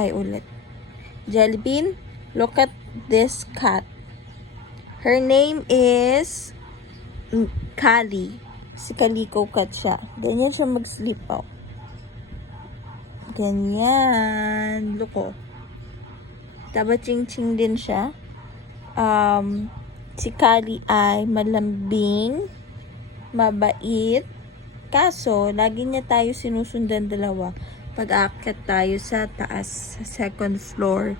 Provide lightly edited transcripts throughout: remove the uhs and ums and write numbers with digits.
Ay, ulit. Jelly bean, look at this cat. Her name is Kali. Si Calico cat siya. Ganyan siya mag-sleep out. Ganyan. Look oh. Taba-ching-ching din siya. Si Kali ay malambing, mabait. Kaso, lagi niya tayo sinusundan dalawa pag aakyat tayo sa taas, sa second floor.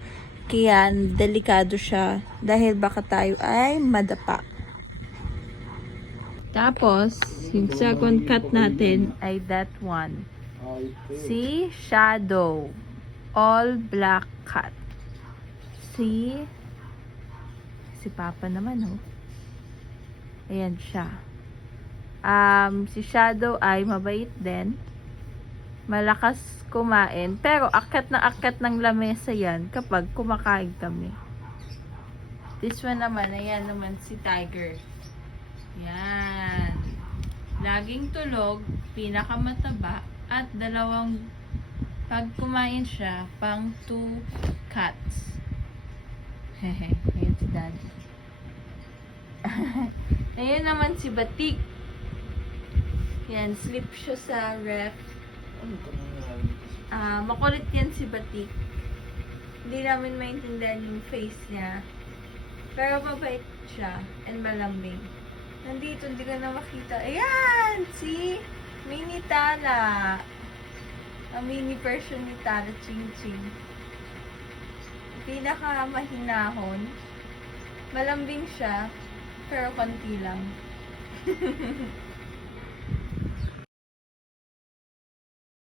Kaya, delikado siya dahil baka tayo ay madapa. Tapos, yung second cat natin ay that one. Si Shadow. All black cat. Si Papa naman, oh. Ayan siya. Si Shadow ay mabait din. Malakas kumain. Pero akyat ng lamesa yan kapag kumakain kami. This one naman, ayan naman si Tiger. Yan. Laging tulog, pinakamataba, at dalawang pag kumain siya, pang 2 cats. Hehe, ayan si Daddy. Ayan naman si Batik. Yan, sleep siya sa ref. Makulit yan si Batik. Hindi namin maintindihan yung face niya. Pero mabait siya and malambing. Nandito, hindi ko na makita. Ayan! Si Mini Tala. Ang mini version ni Tala Ching Ching. Pinaka mahinahon. Malambing siya, pero konti lang.